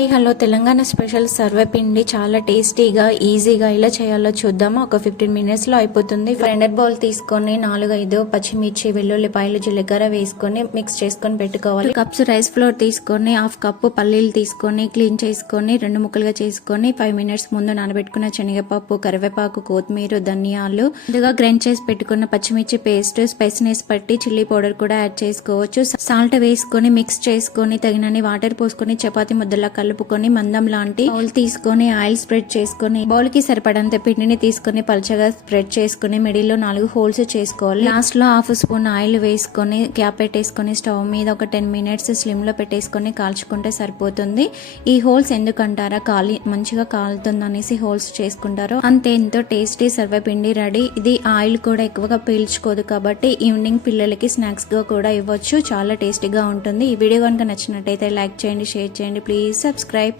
Hi hello Telangana special సర్వపిండి చాలా టేస్టీగా ఈజీగా ఇలా చేయాలో చూద్దాము. ఒక 15 మినిట్స్లో అయిపోతుంది. గ్రైండర్ బౌల్ తీసుకొని 4-5 పచ్చిమిర్చి, వెల్లుల్లిపాయలు, జీలకర్ర వేసుకొని మిక్స్ చేసుకొని పెట్టుకోవాలి. 2 కప్స్ రైస్ ఫ్లోర్ తీసుకొని 1/2 కప్పు పల్లీలు తీసుకొని క్లీన్ చేసుకొని 2 ముక్కలుగా చేసుకొని 5 మినిట్స్ ముందు నానబెట్టుకున్న శనగపప్పు, కరివేపాకు, కొత్తిమీర, ధనియాలు, ముందుగా గ్రైండ్ చేసి పెట్టుకున్న పచ్చిమిర్చి పేస్ట్, స్పైసీనెస్ పట్టి చిల్లీ పౌడర్ కూడా యాడ్ చేసుకోవచ్చు. సాల్ట్ వేసుకొని మిక్స్ చేసుకొని తగినన్ని వాటర్ పోసుకొని చపాతీ ముద్దలా కలుపుకొని మందం లాంటి బౌల్ తీసుకొని ఆయిల్ స్ప్రెడ్ చేసుకొని బౌల్ కి సరిపడంత పిండిని తీసుకొని పల్చగా స్ప్రెడ్ చేసుకుని మిడిల్ లో 4 హోల్స్ చేసుకోవాలి. లాస్ట్ లో 1/2 స్పూన్ ఆయిల్ వేసుకొని క్యాప్ పెట్టేసుకొని స్టవ్ మీద ఒక 10 మినిట్స్ స్లిమ్ లో పెట్టేసుకొని కాల్చుకుంటే సరిపోతుంది. ఈ హోల్స్ ఎందుకంటారా, మంచిగా కాలుతుంది అనేసి హోల్స్ చేసుకుంటారు. అంతే, ఎంతో టేస్టీ సర్వపిండి రెడీ. ఇది ఆయిల్ కూడా ఎక్కువగా పీల్చుకోదు కాబట్టి ఈవినింగ్ పిల్లలకి స్నాక్స్ గా కూడా ఇవ్వచ్చు. చాలా టేస్టీగా ఉంటుంది. ఈ వీడియో కనుక నచ్చినట్టయితే లైక్ చేయండి, షేర్ చేయండి, ప్లీజ్ subscribe.